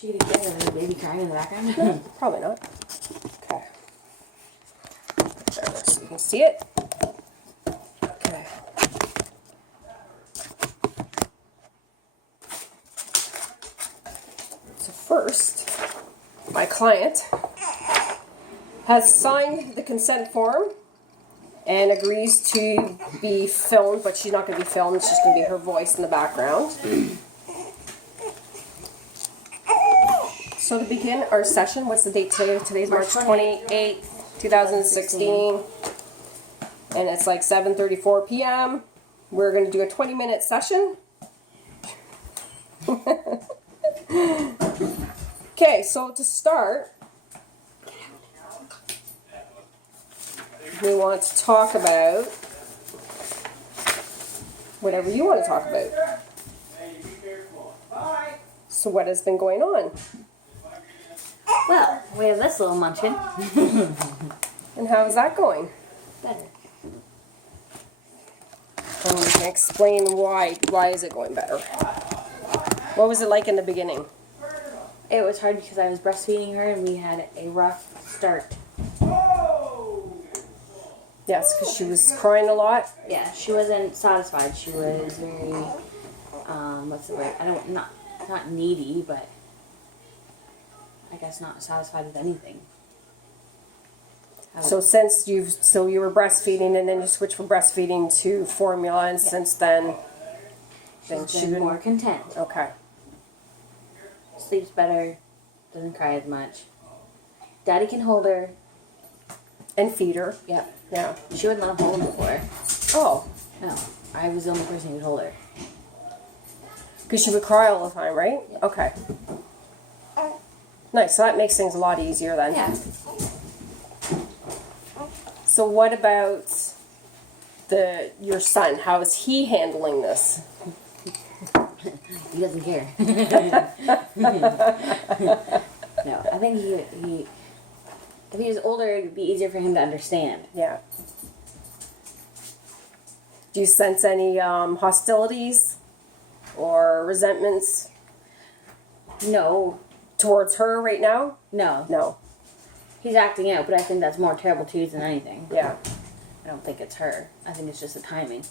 She gonna get her baby crying in the background? No, probably not. Okay. There, so you can see it. Okay. So first, my client has signed the consent form and agrees to be filmed, but she's not going to be filmed. It's just going to be her voice in the background. So to begin our session, what's the date today? Today's March 28th, 2016. And it's like 7:34 p.m. We're going to do a 20-minute session. Okay, so to start, we want to talk about whatever you want to talk about. So what has been going on? Well, we have this little munchkin. And how is that going? Better. And you can explain why. Why is it going better? What was it like in the beginning? It was hard because I was breastfeeding her and we had a rough start. Yes, because she was crying a lot. Yeah, she wasn't satisfied. She was very, what's the word? Not needy, but I guess not satisfied with anything. So you were breastfeeding and then you switched from breastfeeding to formula, and since then she's been more content. Okay. Sleeps better, doesn't cry as much. Daddy can hold her. And feed her. Yep. Yeah. She wouldn't let him hold her before. Oh. No, I was the only person who could hold her. Because she would cry all the time, right? Yeah. Okay. Nice. So that makes things a lot easier then. Yeah. So what about your son? How is he handling this? He doesn't care. No, I think he if he was older, it'd be easier for him to understand. Yeah. Do you sense any hostilities or resentments No, towards her right now? no. No. He's acting out, but I think that's more terrible twos than anything. Yeah. I don't think it's her. I think it's just the timing.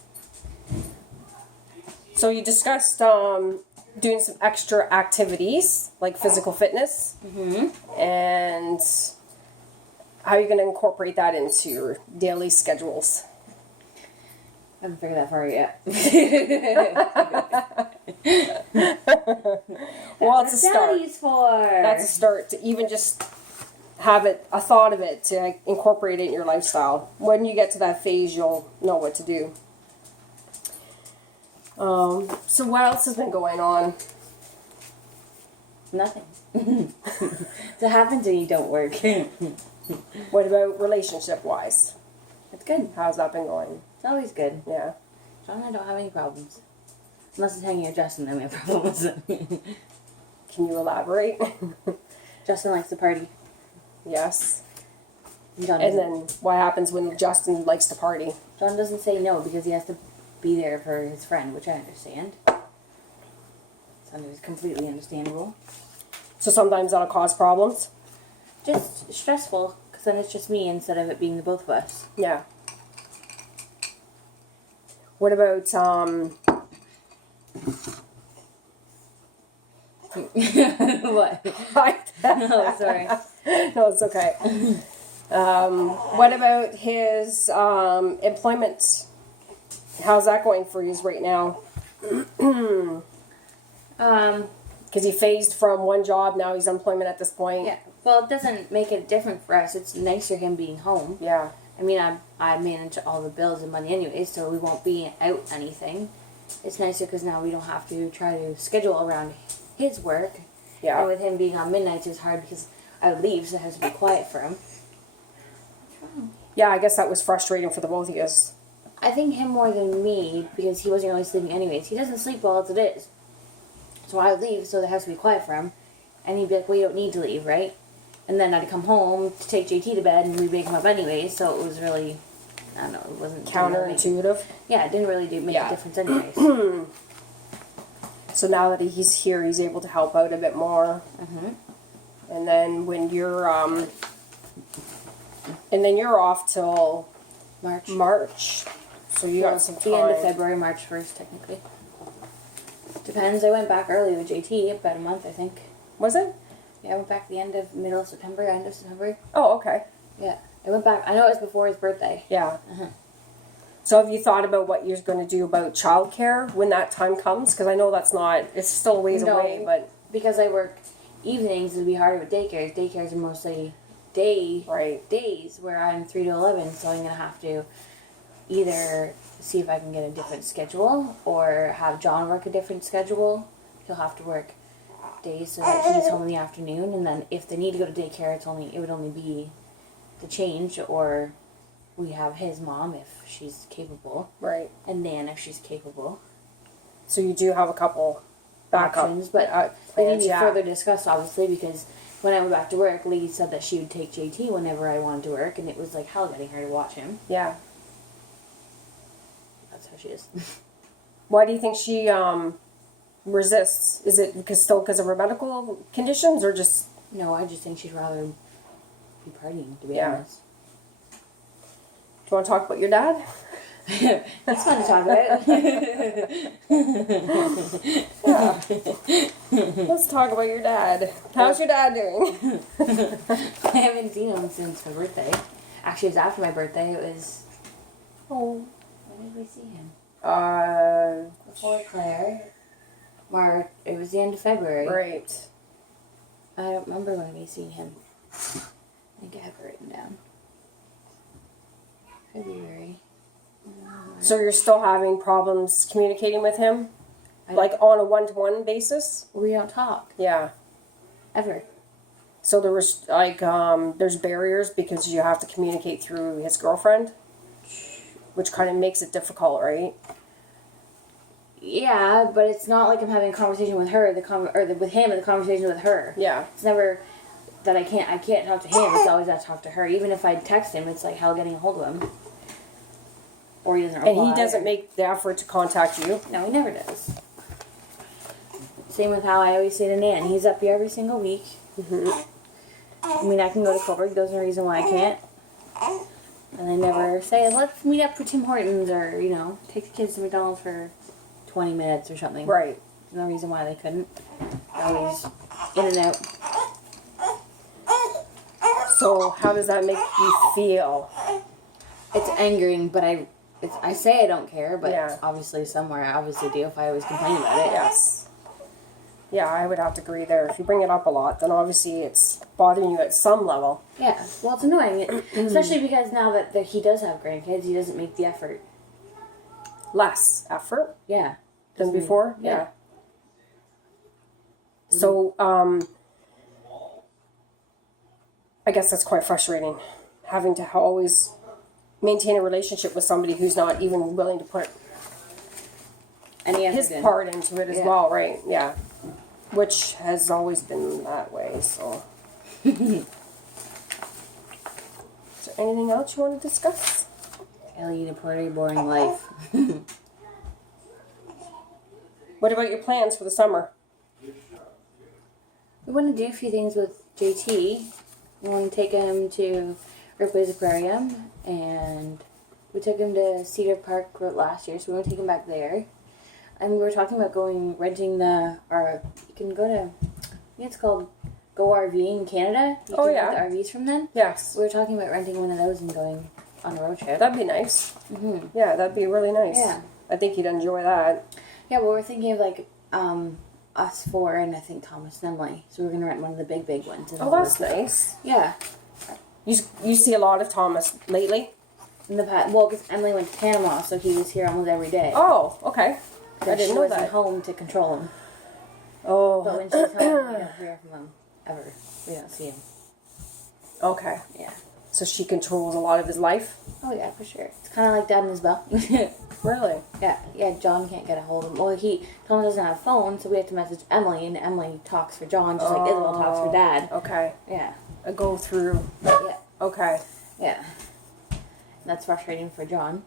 So you discussed doing some extra activities like physical fitness. Mm-hmm. And how are you going to incorporate that into your daily schedules? I haven't figured that far yet. Well, it's a start. Daddy's for. That's a start to even just have a thought of it, to incorporate it in your lifestyle. When you get to that phase, you'll know what to do. So what else has been going on? Nothing. It happens when you don't work. What about relationship-wise? It's good. How's that been going? It's always good. Yeah. John and I don't have any problems. Unless it's hanging out Justin, then we have problems. Can you elaborate? Justin likes to party. Yes. John And doesn't. then what happens when Justin likes to party? John doesn't say no because he has to be there for his friend, which I understand. It's completely understandable. So sometimes that'll cause problems? Just stressful, because then it's just me instead of it being the both of us. Yeah. What about, What? No, sorry. No, it's okay. What about his employment? How's that going for you right now? Because he phased from one job, now he's unemployment at this point. Yeah. Well, it doesn't make it different for us. It's nicer him being home. Yeah. I mean, I manage all the bills and money anyway, so we won't be out anything. It's nicer because now we don't have to try to schedule around his work. Yeah. And with him being on midnights, it's hard because I would leave, so it has to be quiet for him. Yeah, I guess that was frustrating for the both of you. I think him more than me because he wasn't really sleeping anyways. He doesn't sleep well as it is. So I would leave, so there has to be quiet for him. And he'd be like, well, you don't need to leave, right? And then I'd come home to take JT to bed, and we'd wake him up anyways, so it was really, I don't know, it wasn't... Counterintuitive. Yeah, it didn't really make a difference anyways. So now that he's here, he's able to help out a bit more. Mm-hmm. And then when you're off till March. So you got some time. The end of February, March 1st, technically. Depends. I went back early with JT, about a month, I think. Was it? Yeah, I went back the middle of September, end of September. Oh, okay. Yeah, I went back. I know it was before his birthday. Yeah. Uh-huh. So have you thought about what you're going to do about childcare when that time comes? Because I know it's still a ways away, but... Because I work evenings, it'd be harder with daycare. Daycares are mostly days where I'm 3 to 11, so I'm going to have to either see if I can get a different schedule or have John work a different schedule. He'll have to work days so that he's home in the afternoon, and then if they need to go to daycare, it would only be the change, or we have his mom if she's capable, Right. and Nan if she's capable. So you do have a couple backup options, but they need to be further discussed, obviously, because when I went back to work, Lee said that she would take JT whenever I wanted to work, and it was like hell getting her to watch him. Yeah. That's how she is. Why do you think she resists? Is it because of her medical conditions, or just... No, I just think she'd rather be partying, to be Yeah. honest. Do you want to talk about your dad? That's fun to talk about. Yeah. Let's talk about your dad. How's your dad doing? I haven't seen him since my birthday. Actually, it was after my birthday. It was... Oh. When did we see him? Before Claire. It was the end of February. Right. I don't remember when we seen him. I think I have it written down. February. So you're still having problems communicating with him? Like on a one-to-one basis? We don't talk. Yeah. Ever. So there was there's barriers because you have to communicate through his girlfriend, which kind of makes it difficult, right? Yeah, but it's not like I'm having a conversation with her, with him, and the conversation with her. Yeah. It's never that I can't talk to him. It's always I talk to her. Even if I text him, it's like hell getting a hold of him. Or he doesn't reply. And he doesn't make the effort to contact you. No, he never does. Same with how I always say to Nan, he's up here every single week. Mm-hmm. I mean, I can go to Coburg. There's no reason why I can't. And they never say, let's meet up for Tim Hortons, or, take the kids to McDonald's for 20 minutes or something. Right. There's no reason why they couldn't. They're always in and out. So how does that make you feel? It's angering, but I say I don't care, but Yeah. obviously somewhere I obviously do if I always complain about it. Yes. Yeah, I would have to agree there. If you bring it up a lot, then obviously it's bothering you at some level. Yeah, well, it's annoying, especially because now that he does have grandkids, he doesn't make the effort. Less effort Yeah. than before? Yeah. So, I guess that's quite frustrating, having to always maintain a relationship with somebody who's not even willing to put And his part into it as Yeah. well, right? Yeah. Which has always been that way, so. Is there anything else you want to discuss? I lead a pretty boring life. What about your plans for the summer? We want to do a few things with JT. We want to take him to Ripley's Aquarium, and we took him to Cedar Park last year, so we want to take him back there. And we were talking about renting you can go to, I think it's called Go RV in Canada. You can rent the RVs from them. Yes. We were talking about renting one of those and going on a road trip. That'd be nice. Mm-hmm. Yeah, that'd be really nice. Yeah. I think you'd enjoy that. Yeah, but we're thinking of us four and I think Thomas and Emily. So we're going to rent one of the big ones. Oh, that's nice. Yeah. You see a lot of Thomas lately? In the past, well, because Emily went to Panama, so he was here almost every day. Oh, okay. I didn't she know wasn't that. home to control him. Oh. But when she's home, we don't hear from him ever. We don't see him. Okay. Yeah. So she controls a lot of his life? Oh yeah, for sure. It's kind of like Dad and Isabel. Really? Yeah. John can't get a hold of him. Well, Thomas doesn't have a phone, so we have to message Emily, and Emily talks for John, just like Isabel talks for Dad. Okay. Yeah. A go through. Yeah. Okay. Yeah. And that's frustrating for John.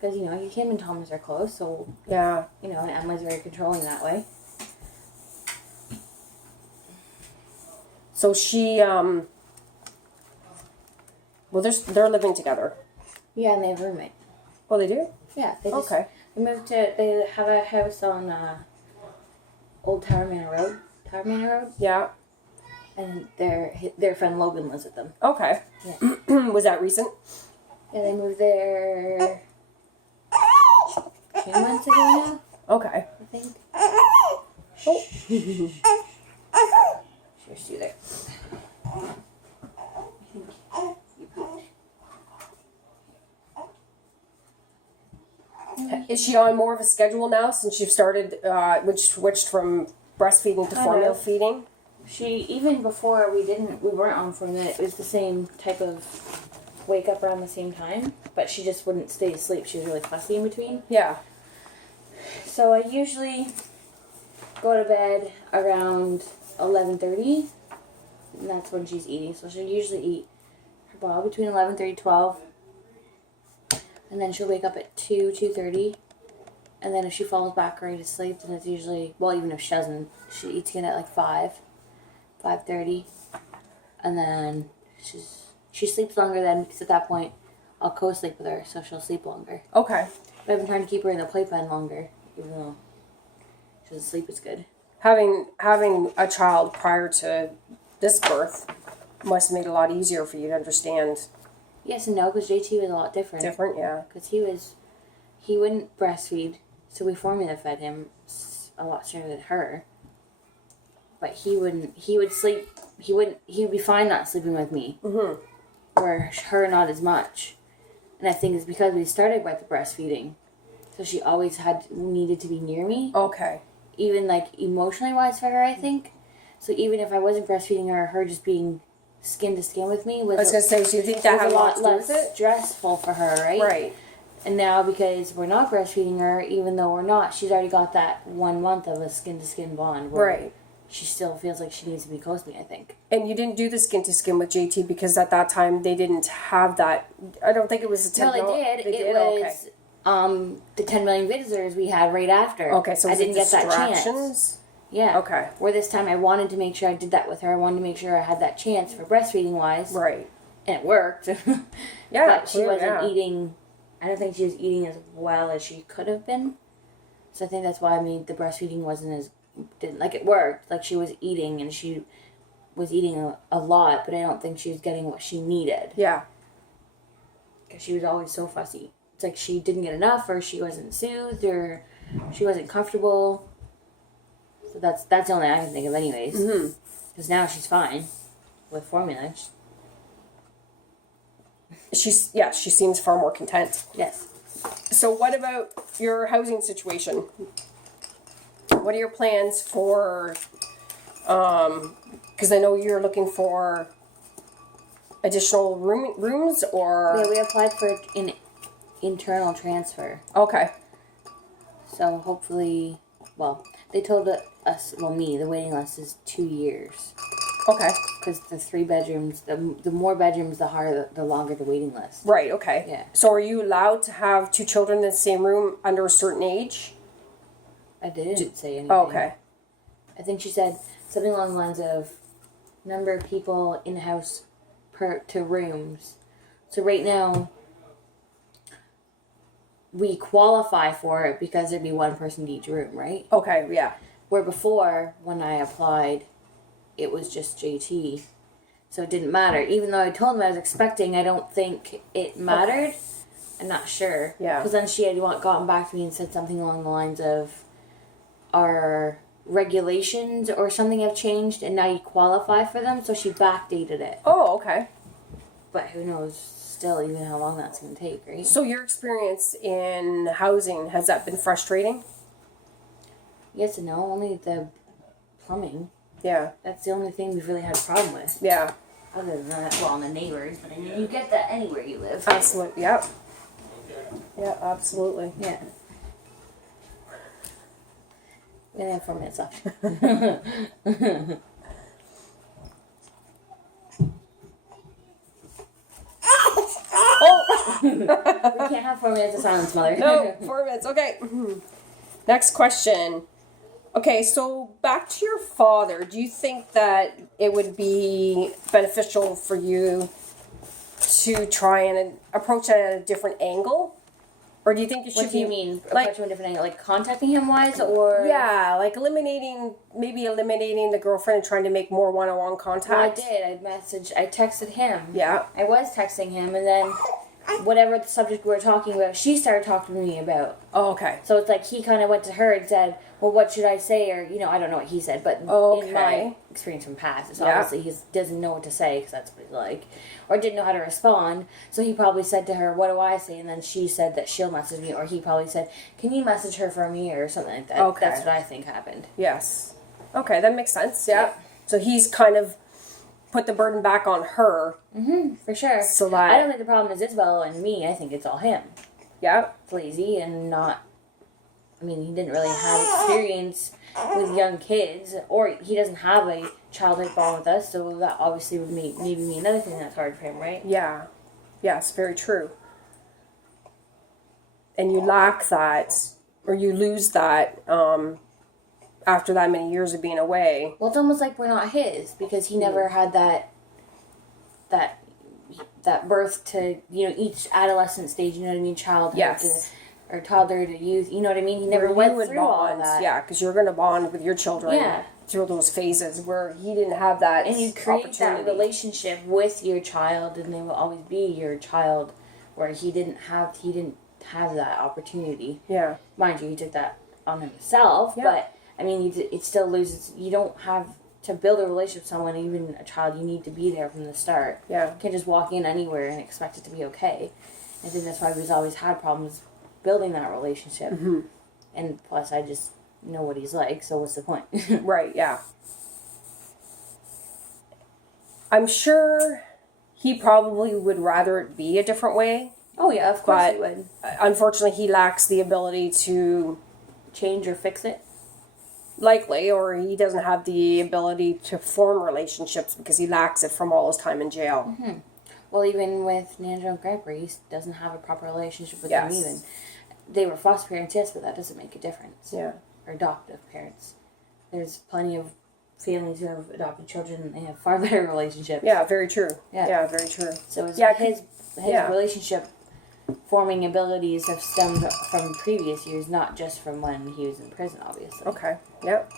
Because, him and Thomas are close, so, Yeah. and Emily's very controlling that way. So she, well, they're living together. Yeah, and they have a roommate. Oh, they do? Yeah, they just Okay. they have a house on Old Tower Manor Road. Tower Manor Road? Yeah. And their friend Logan lives with them. Okay. Yeah. Was that recent? Yeah, they moved there 2 months ago now, Okay. I think. Oh. She's you there. Is she on more of a schedule now since you've started, which switched from breastfeeding to Kind formula of. feeding? She, even before we weren't on formula, it was the same type of wake up around the same time, but she just wouldn't stay asleep. She was really fussy in between. Yeah. So I usually go to bed around 11:30, and that's when she's eating. So she'll usually eat her ball between 11:30 12, and then she'll wake up at 2:30, and then if she falls back right to sleep, then it's usually, well, even if she doesn't, she eats again at like 5:30, and then she sleeps longer then, because at that point I'll co-sleep with her, so she'll sleep longer. Okay. But I've been trying to keep her in the playpen longer, even though she doesn't sleep as good. Having a child prior to this birth must have made it a lot easier for you to understand. Yes and no, because JT was a lot different. Different, yeah. Because he wouldn't breastfeed, so we formula fed him a lot sooner than her. But he would sleep, he would be fine not sleeping with me. Mm-hmm. Where her not as much. And I think it's because we started with the breastfeeding. So she always needed to be near me. Okay. Even like emotionally wise for her, I think. So even if I wasn't breastfeeding her just being skin to skin with me was, I was going to say, so you think that had a lot to do less with it? stressful for her, right? Right. And now because we're not breastfeeding her, even though we're not, she's already got that 1 month of a skin to skin bond. Where Right. She still feels like she needs to be close to me, I think. And you didn't do the skin to skin with JT because at that time they didn't have that. I don't think it was a No, they did. It was the 10 million visitors we had right after. Okay, so I didn't get that chance. distractions? Yeah. Okay. Where this time I wanted to make sure I did that with her. I wanted to make sure I had that chance for breastfeeding wise. Right. And it worked. Yeah. But she wasn't yeah. eating. I don't think she was eating as well as she could have been. So I think that's why the breastfeeding wasn't as it worked. Like she was eating and she was eating a lot, but I don't think she was getting what she needed. Yeah. Because she was always so fussy. It's like she didn't get enough, or she wasn't soothed, or she wasn't comfortable. So that's the only I can think of, anyways. Because now she's fine with formula. She seems far more content. Yes. So what about your housing situation? What are your plans for, because I know you're looking for additional rooms or... Yeah, we applied for an internal transfer. Okay. So hopefully, they told us, me, the waiting list is 2 years. Okay. Because the 3 bedrooms, the more bedrooms, the longer the waiting list. Right, okay. Yeah. So are you allowed to have 2 children in the same room under a certain age? I didn't say anything. Oh, okay. I think she said something along the lines of number of people in the house to rooms. So right now, we qualify for it because there'd be 1 person to each room, right? Okay, yeah. Where before, when I applied, it was just JT. So it didn't matter. Even though I told him I was expecting, I don't think it mattered. Okay. I'm not sure. Yeah. Because then she had gotten back to me and said something along the lines of, our regulations or something have changed and now you qualify for them. So she backdated it. Oh, okay. But who knows still even how long that's going to take, right? So your experience in housing, has that been frustrating? Yes and no. Only the plumbing. Yeah. That's the only thing we've really had a problem with. Yeah. Other than that, the neighbors. But I mean, you get that anywhere you live. Absolutely. Yep. Yeah, absolutely. Yeah. We only have 4 minutes left. Oh! We can't have 4 minutes of silence, Mother. No, 4 minutes. Okay. Next question. Okay, so back to your father. Do you think that it would be beneficial for you to try and approach it at a different angle? Or do you think it should What do you be mean? like, Approach him a different angle, like contacting him wise, or yeah, like eliminating the girlfriend and trying to make more one-on-one contact? Well, I did. I texted him. Yeah. I was texting him, and then whatever the subject we were talking about, she started talking to me about. Oh, okay. So it's like he kind of went to her and said, well, what should I say? Or, I don't know what he said, but in Okay. my experience from past, it's Yeah. obviously he doesn't know what to say because that's what he's like. Or didn't know how to respond. So he probably said to her, what do I say? And then she said that she'll message me. Or he probably said, can you message her for me? Or something like that. Okay. That's what I think happened. Yes. Okay, that makes sense. Yeah. Yeah. So he's kind of put the burden back on her. For sure. So that- I don't think the problem is Isabel and me. I think it's all him. Yeah. It's lazy and not... I mean, he didn't really have experience with young kids, or he doesn't have a childhood bond with us, so that obviously would maybe mean another thing that's hard for him, right? Yeah. Yes, very true. And you lack that, or you lose that after that many years of being away. Well, it's almost like we're not his, because he never had that birth to, each adolescent stage, you know what I mean, childhood Yes. or toddler to youth, you know what I mean? He never Where went you would through all bond, that. yeah, because you're going to bond with your children Yeah. through those phases where he didn't have that And you create that opportunity. relationship with your child, and they will always be your child, where he didn't have that opportunity. Yeah. Mind you, he took that on himself, Yeah. but I mean, it still loses. You don't have to build a relationship with someone, even a child. You need to be there from the start. Yeah. You can't just walk in anywhere and expect it to be okay. I think that's why we've always had problems building that relationship. Mm-hmm. And plus, I just know what he's like, so what's the point? Right, yeah. I'm sure he probably would rather it be a different way. Oh yeah, of course But he would. unfortunately, he lacks the ability to, Change or fix it. likely, or he doesn't have the ability to form relationships because he lacks it from all his time in jail. Mm-hmm. Well, even with Nando and Gregory, he doesn't have a proper relationship with them Yes. even. They were foster parents, yes, but that doesn't make a difference. Yeah. Or adoptive parents. There's plenty of families who have adopted children and they have far better relationships. Yeah, very true. Yeah. Yeah, very true. So it's Yeah, his yeah. relationship forming abilities have stemmed from previous years, not just from when he was in prison, obviously. Okay. Yep.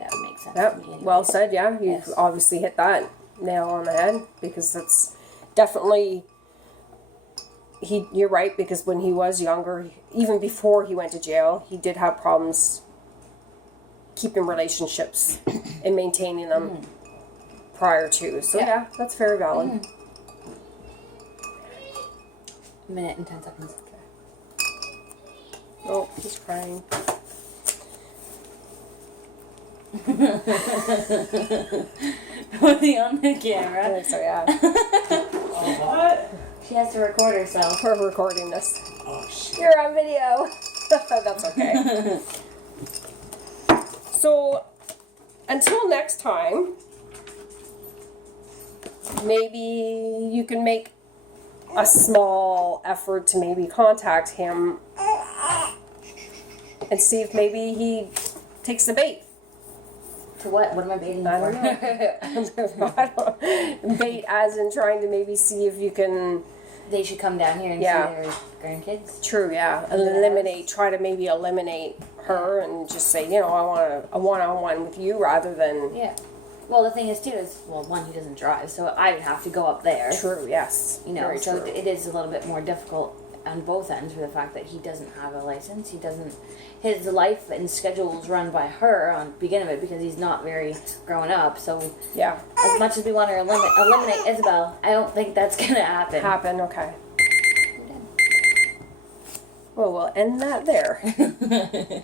That would make sense Yep. to me anyway. Well said. Yeah, you Yes. obviously hit that nail on the head because that's definitely. You're right, because when he was younger, even before he went to jail, he did have problems keeping relationships and maintaining them prior to. So yeah, that's very valid. A minute and 10 seconds. Oh, he's crying. Was he on the camera? So yeah, She has to record herself. we're recording this. Oh shit. You're on video. That's okay. So, until next time, maybe you can make a small effort to maybe contact him and see if maybe he takes the bait. To what? What am I baiting I for? don't know. I don't- bait as in trying to maybe see if you can. They should come down here and Yeah. see their grandkids. True, yeah. Try to maybe eliminate her and just say, I want a one-on-one with you rather than. Yeah. Well, the thing is, too, one, he doesn't drive, so I would have to go up there. True, yes. Very So true. it is a little bit more difficult on both ends for the fact that he doesn't have a license. His life and schedule is run by her on the beginning of it because he's not very grown up. So Yeah. as much as we want to eliminate Isabel, I don't think that's going to happen. Okay. Well, we'll end that there.